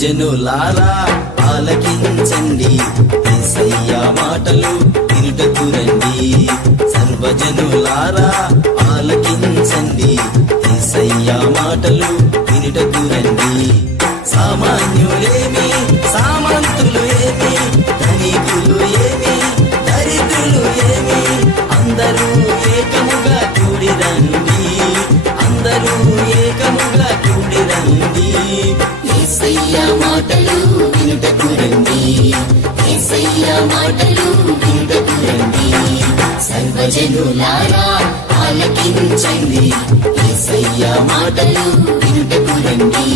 సర్వజనులారా ఆలకించండి, యేసయ్య మాటలు వినుటకు రండి. సర్వజనులారా ఆలకించండి, యేసయ్య మాటలు వినుటకు రండి. సామాన్యులేమి సామంతులు ఏమి, ధనికులు ఏమి దరిద్రులు ఏమి, అందరూ ఏకముగా కూడి రండి, అందరూ ఏకముగా కూడి రండి. యేసయ్య మాటలు వినుటకు రండి, యేసయ్య మాటలు వినుటకు రండి. సర్వజనులారా ఆలకించండి, యేసయ్య మాటలు వినుటకు రండి.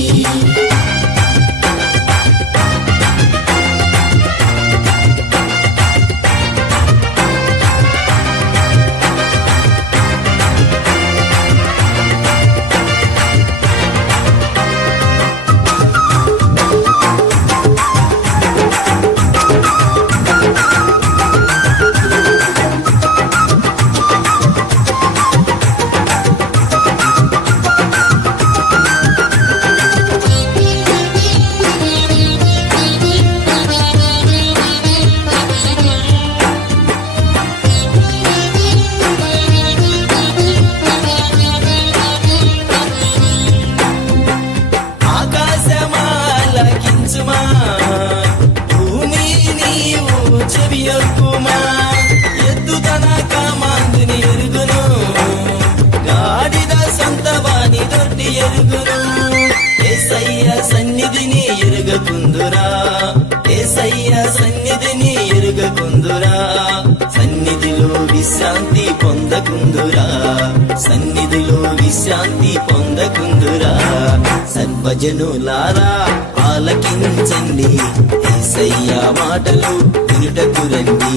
భూమి నీవు చెవియొక్కుమా, ఎద్దుతన కామాందుని ఎరుగును, గాడిద సొంత వాని దొడ్డి ఎరుగును. యేసయ్య సన్నిధిని ఎరుగకుందురా, యేసయ్య సన్నిధిని ఎరుగకుందురా, సన్నిధిలో విశ్రాంతి పొందకుందురా, సన్నిధిలో విశ్రాంతి పొందకుందురా. సర్వజనులారా ఆలకించండి, యేసయ్య మాటలు వినుటకు రండి.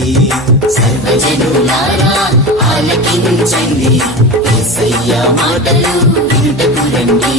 సర్వజనులారా ఆలకించండి, యేసయ్య మాటలు వినుటకు రండి.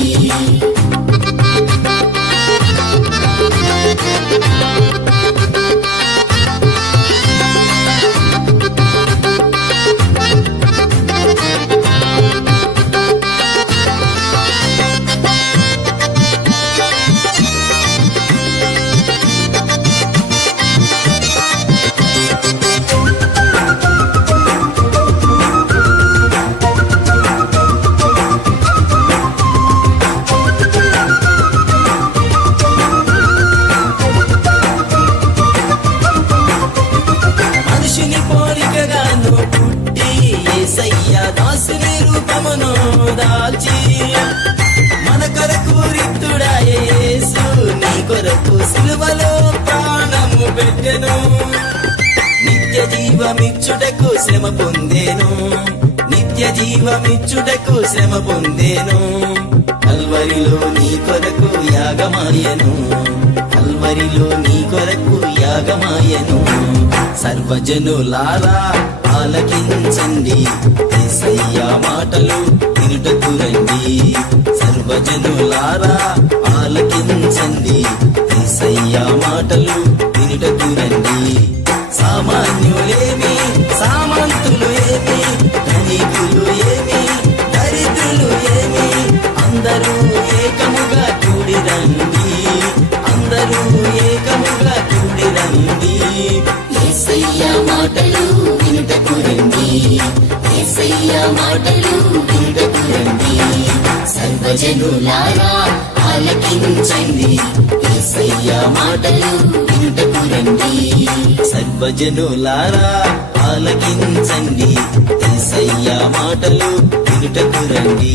పోలికగాను పుట్టి యేసయ్య దాసుని రూపమును దాల్చి, మన కొరకు రిక్తుడాయే యేసు నీ కొరకు సిలువలో ప్రాణము పెట్టెను. నిత్య జీవమిచ్చుటకు శ్రమ పొందేను, నిత్య జీవమిచ్చుటకు శ్రమ పొందేను. కల్వరిలో నీ కొరకు యాగమాయను, కల్వరిలో నీ కొరకు యాగమాయను. సర్వజనులారా ఆలకించండి, యేసయ్య మాటలు వినుటకు రండి. సర్వజనులారా ఆలకించండి, యేసయ్య మాటలు వినుటకు రండి. సామాన్యులేమి సామంతులు ఏమి, ధనికులు ఏమి దరిద్రులు ఏమి, అందరూ ఏకముగా కూడి రండి, అందరూ ఏకముగా కూడి రండి. యేసయ్య మాటలు వినుటకు రండి, యేసయ్య మాటలు వినుటకు రండి. సర్వజనులారా ఆలకించండి, యేసయ్య మాటలు వినుటకు రండి. సర్వజనులారా ఆలకించండి, యేసయ్య మాటలు వినుటకు రండి.